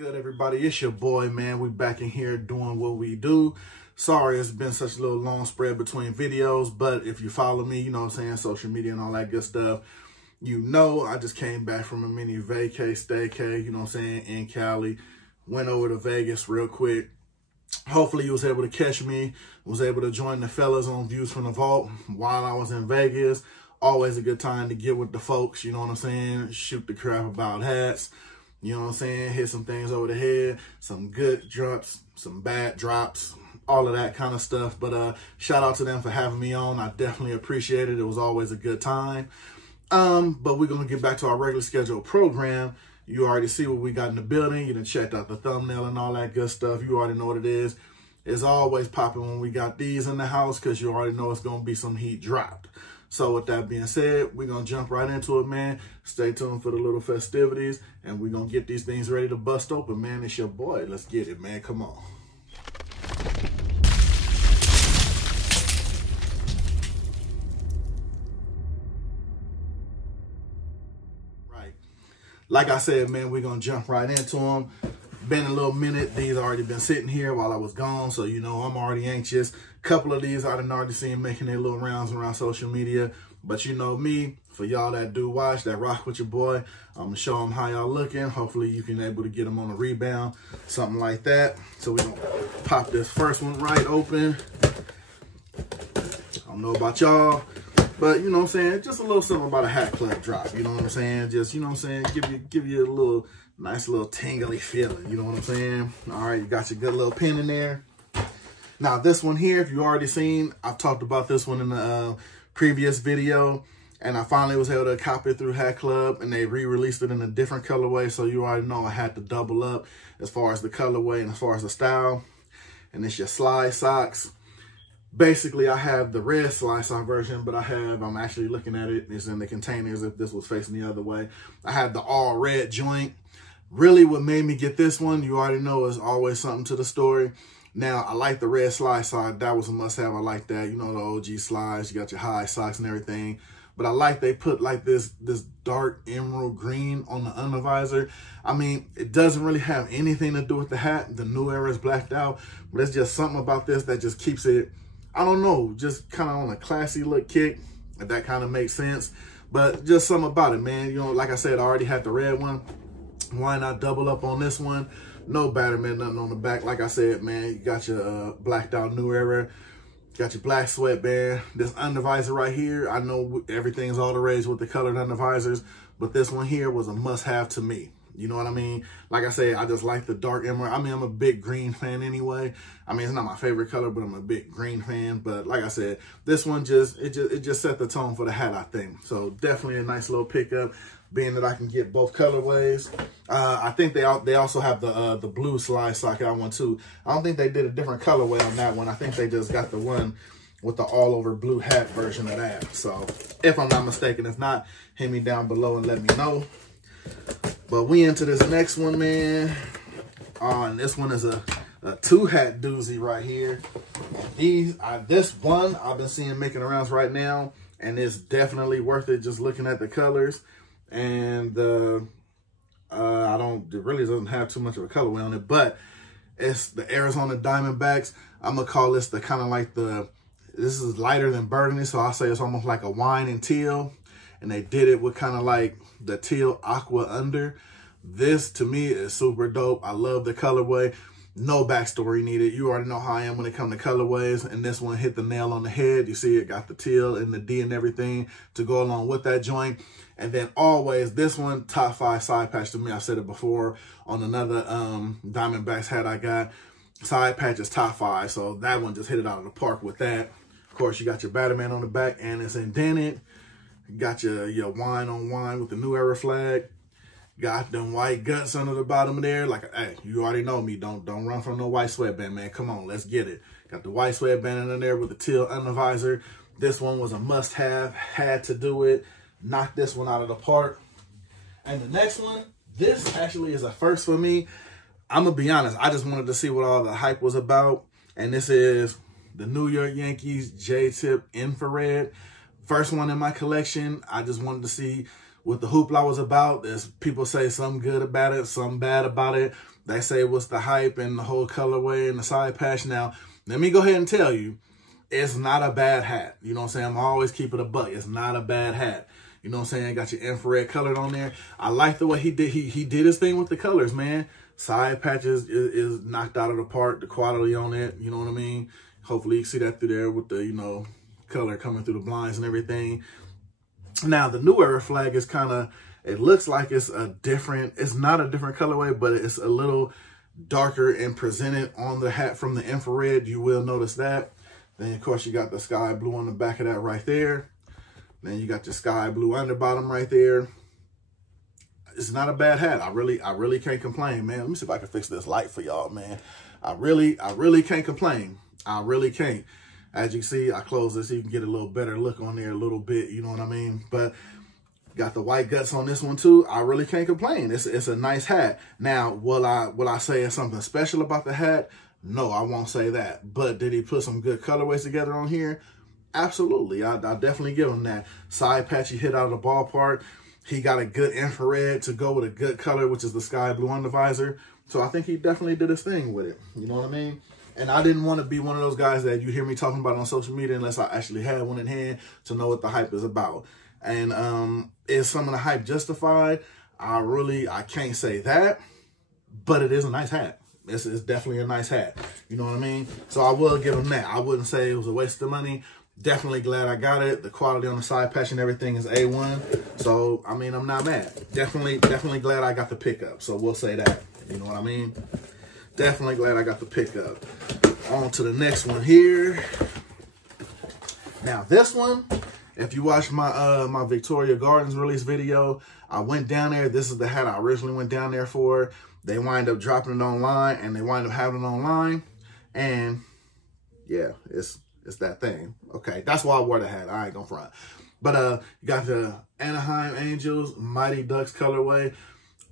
Good, everybody? It's your boy, man. We back in here doing what we do. Sorry it's been such a little long spread between videos, but if you follow me, you know what I'm saying, social media and all that good stuff, you know I just came back from a mini vacay, staycay, you know what I'm saying, in Cali. Went over to Vegas real quick. Hopefully you was able to catch me, was able to join the fellas on Views from the Vault while I was in Vegas. Always a good time to get with the folks, you know what I'm saying, shoot the crap about hats. You know what I'm saying? Hit some things over the head, some good drops, some bad drops, all of that kind of stuff. But shout out to them for having me on. I definitely appreciate it. It was always a good time. But we're going to get back to our regular scheduled program. You already see what we got in the building. You done checked out the thumbnail and all that good stuff. You already know what it is. It's always popping when we got these in the house because you already know it's going to be some heat dropped. So with that being said, we're going to jump right into it, man. Stay tuned for the little festivities, and we're going to get these things ready to bust open, man. It's your boy. Let's get it, man. Come on. Right. Like I said, man, we're going to jump right into them. Been a little minute. These already been sitting here while I was gone, so you know I'm already anxious. Couple of these I done already seen making their little rounds around social media, but you know me, for y'all that do watch, that rock with your boy, I'm gonna show them how y'all looking. Hopefully you can able to get them on a rebound, something like that. So we're gonna pop this first one right open. I don't know about y'all, but you know what I'm saying, just a little something about a HatClub drop, you know what I'm saying? Just, you know what I'm saying, give you a little nice little tingly feeling, you know what I'm saying? All right, you got your good little pin in there. Now this one here, if you already seen, I've talked about this one in the previous video, and I finally was able to copy it through HatClub, and they re-released it in a different colorway, so you already know I had to double up as far as the colorway and as far as the style. And it's your slide socks. Basically, I have the red slide sock version, but I'm actually looking at it, it's in the containers if this was facing the other way. I have the all red joint. Really what made me get this one, you already know, is always something to the story. Now, I like the red slide sock. That was a must-have. I like that. You know, the OG slides. You got your high socks and everything. But I like they put like this dark emerald green on the under visor. I mean, it doesn't really have anything to do with the hat. The new era is blacked out. But it's just something about this that just keeps it, I don't know, just kind of on a classy look kick, if that kind of makes sense. But just something about it, man. You know, like I said, I already had the red one. Why not double up on this one? No batterman, nothing on the back. Like I said, man, you got your blacked out new era. Got your black sweatband. This undervisor right here, I know everything's all the rage with the colored undervisors, but this one here was a must-have to me. You know what I mean? Like I said, I just like the dark emerald. I mean, I'm a big green fan anyway. I mean, it's not my favorite color, but I'm a big green fan. But like I said, this one just set the tone for the hat, I think. So definitely a nice little pickup, being that I can get both colorways. I think they also have the blue slide sock out one too. I don't think they did a different colorway on that one. I think they just got the one with the all over blue hat version of that. So if I'm not mistaken, if not, hit me down below and let me know. But we into this next one, man. And this one is a two hat doozy right here. This one I've been seeing making the rounds right now, and it's definitely worth it just looking at the colors. And it really doesn't have too much of a colorway on it, but it's the Arizona Diamondbacks. I'm gonna call this the kind of like this is lighter than burgundy, so I'll say it's almost like a wine and teal. And they did it with kind of like the teal aqua under. This to me is super dope. I love the colorway. No backstory needed. You already know how I am when it comes to colorways. And this one hit the nail on the head. You see it got the teal and the D and everything to go along with that joint. And then always this one, top 5 side patch to me. I've said it before on another Diamondbacks hat I got. Side patch is top 5. So that one just hit it out of the park with that. Of course, you got your batterman on the back and it's indented. Got your wine on wine with the new era flag. Got them white guts under the bottom of there. Like, hey, you already know me. Don't run from no white sweatband, man. Come on, let's get it. Got the white sweatband in there with the teal undervisor. This one was a must-have. Had to do it. Knocked this one out of the park. And the next one, this actually is a first for me. I'm going to be honest. I just wanted to see what all the hype was about. And this is the New York Yankees J-Tip Infrared. First one in my collection. I just wanted to see what the hoopla was about. There's people say some good about it, some bad about it. They say what's the hype and the whole colorway and the side patch. Now, let me go ahead and tell you, it's not a bad hat. You know what I'm saying? I'm always keep it a buck. It's not a bad hat. You know what I'm saying? Got your infrared colored on there. I like the way he did. He did his thing with the colors, man. Side patches is knocked out of the park. The quality on it, you know what I mean? Hopefully you can see that through there with the, you know, color coming through the blinds and everything. Now, the New Era flag is kind of, it looks like it's a different, it's not a different colorway, but it's a little darker and presented on the hat from the infrared. You will notice that. Then, of course, you got the sky blue on the back of that right there. Then you got your sky blue underbottom right there. It's not a bad hat. I really can't complain, man. Let me see if I can fix this light for y'all, man. I really can't complain. I really can't. As you can see, I close this so you can get a little better look on there a little bit, you know what I mean? But got the white guts on this one too. I really can't complain. It's a nice hat. Now, will I say it's something special about the hat? No, I won't say that. But did he put some good colorways together on here? Absolutely. I definitely give him that. Side patch he hit out of the ballpark. He got a good infrared to go with a good color, which is the sky blue under visor. So I think he definitely did his thing with it. You know what I mean? And I didn't want to be one of those guys that you hear me talking about on social media unless I actually had one in hand to know what the hype is about. And is some of the hype justified? I can't say that, but it is a nice hat. It's definitely a nice hat. You know what I mean? So I will give him that. I wouldn't say it was a waste of money. Definitely glad I got it. The quality on the side patch and everything is A1. So, I mean, I'm not mad. Definitely glad I got the pickup. So we'll say that. You know what I mean? Definitely glad I got the pickup. On to the next one here. Now, this one, if you watched my my Victoria Gardens release video, I went down there. This is the hat I originally went down there for. They wind up dropping it online, and they wind up having it online. And, yeah, it's that thing. Okay, that's why I wore the hat. I ain't gonna front. But you got the Anaheim Angels Mighty Ducks colorway.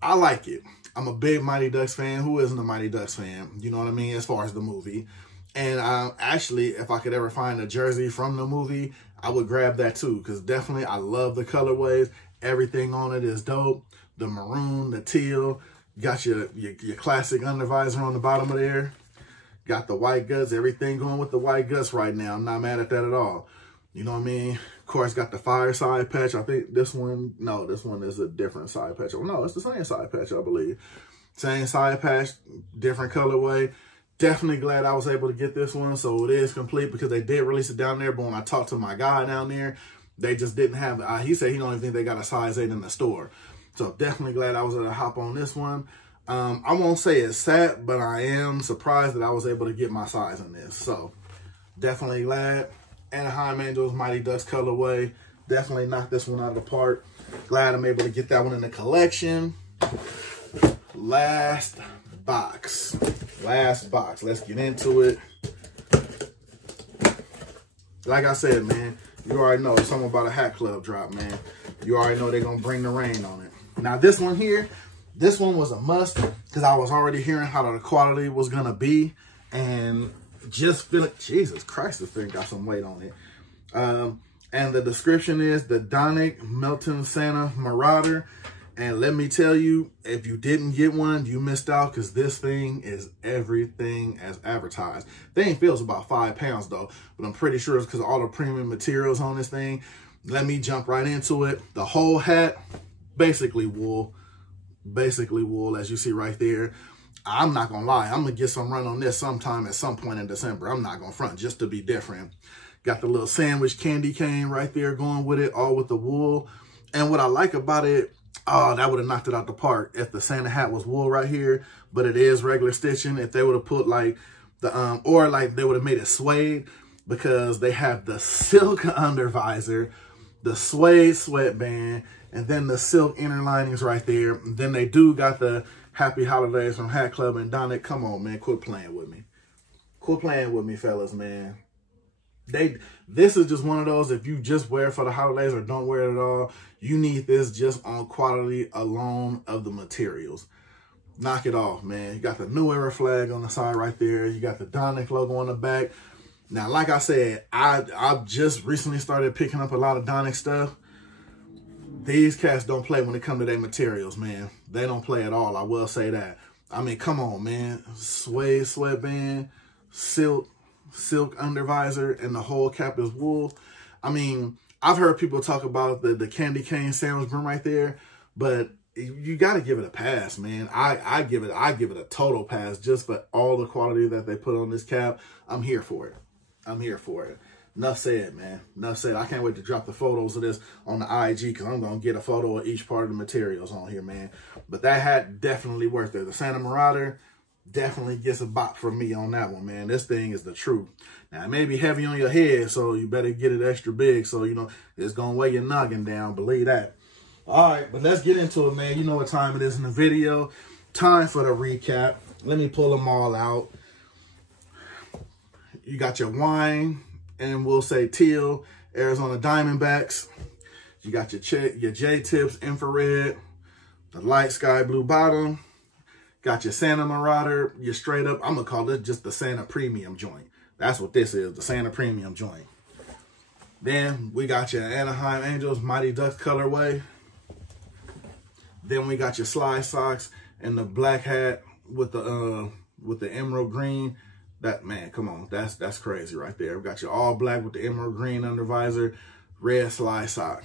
I like it. I'm a big Mighty Ducks fan. Who isn't a Mighty Ducks fan? You know what I mean? As far as the movie. And actually, if I could ever find a jersey from the movie, I would grab that too. Because definitely, I love the colorways. Everything on it is dope. The maroon, the teal. Got your classic undervisor on the bottom of there. Got the white guts, everything going with the white guts right now. I'm not mad at that at all. You know what I mean? Of course, got the fire side patch. I think this one, no, this one is a different side patch. Oh, no, it's the same side patch, I believe. Same side patch, different colorway. Definitely glad I was able to get this one. So it is complete because they did release it down there. But when I talked to my guy down there, they just didn't have it. He said he don't even think they got a size 8 in the store. So definitely glad I was able to hop on this one. I won't say it's sad, but I am surprised that I was able to get my size in this. So, definitely glad. Anaheim Angels Mighty Ducks colorway. Definitely knocked this one out of the park. Glad I'm able to get that one in the collection. Last box. Last box. Let's get into it. Like I said, man, you already know it's something about a HatClub drop, man. You already know they're going to bring the rain on it. Now, this one here. This one was a must because I was already hearing how the quality was going to be and just feeling, Jesus Christ, this thing got some weight on it. And the description is the Donick Melton Santa Marauder. And let me tell you, if you didn't get one, you missed out because this thing is everything as advertised. Thing feels about 5 pounds though, but I'm pretty sure it's because of all the premium materials on this thing. Let me jump right into it. The whole hat, basically wool. Basically wool, as you see right there. I'm not gonna lie, I'm gonna get some run on this sometime at some point in December. I'm not gonna front just to be different. Got the little sandwich candy cane right there going with it, all with the wool. And what I like about it, oh, that would have knocked it out the park if the Santa hat was wool right here, but it is regular stitching. If they would have put like the or like they would have made it suede, because they have the silk under visor, the suede sweatband, and then the silk inner linings right there. And then they do got the Happy Holidays from HatClub and Donick. Come on, man. Quit playing with me. Quit playing with me, fellas, man. This is just one of those, if you just wear it for the holidays or don't wear it at all, you need this just on quality alone of the materials. Knock it off, man. You got the New Era flag on the side right there. You got the Donick logo on the back. Now, like I said, I've just recently started picking up a lot of Donick stuff. These cats don't play when it comes to their materials, man. They don't play at all. I will say that. I mean, come on, man. Suede sweatband, silk undervisor, and the whole cap is wool. I mean, I've heard people talk about the candy cane sandwich brim right there, but you got to give it a pass, man. I give it a total pass just for all the quality that they put on this cap. I'm here for it. I'm here for it. Enough said, man. Enough said. I can't wait to drop the photos of this on the IG because I'm going to get a photo of each part of the materials on here, man. But that hat definitely worth it. The Santa Marauder definitely gets a bop from me on that one, man. This thing is the truth. Now, it may be heavy on your head, so you better get it extra big so, you know, it's going to weigh your noggin down. Believe that. All right, but let's get into it, man. You know what time it is in the video. Time for the recap. Let me pull them all out. You got your wine, and we'll say teal, Arizona Diamondbacks. You got your J-tips, infrared, the light sky blue bottom. Got your Santa Marauder, your straight up, I'm going to call it just the Santa Premium joint. That's what this is, the Santa Premium joint. Then we got your Anaheim Angels Mighty Ducks colorway. Then we got your slide socks and the black hat with the emerald green. That, man, come on, that's crazy right there. We got your all black with the emerald green under visor, red slide sock.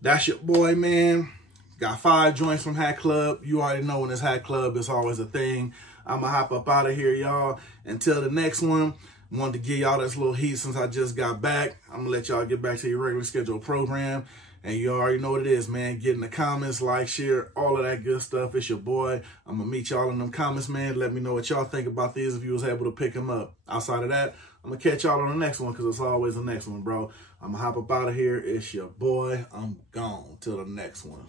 That's your boy, man. Got 5 joints from HatClub. You already know when it's HatClub, it's always a thing. I'm going to hop up out of here, y'all. Until the next one, wanted to give y'all this little heat since I just got back. I'm going to let y'all get back to your regular scheduled program. And you already know what it is, man. Get in the comments, like, share, all of that good stuff. It's your boy. I'm going to meet y'all in them comments, man. Let me know what y'all think about these if you was able to pick them up. Outside of that, I'm going to catch y'all on the next one because it's always the next one, bro. I'm going to hop up out of here. It's your boy. I'm gone till the next one.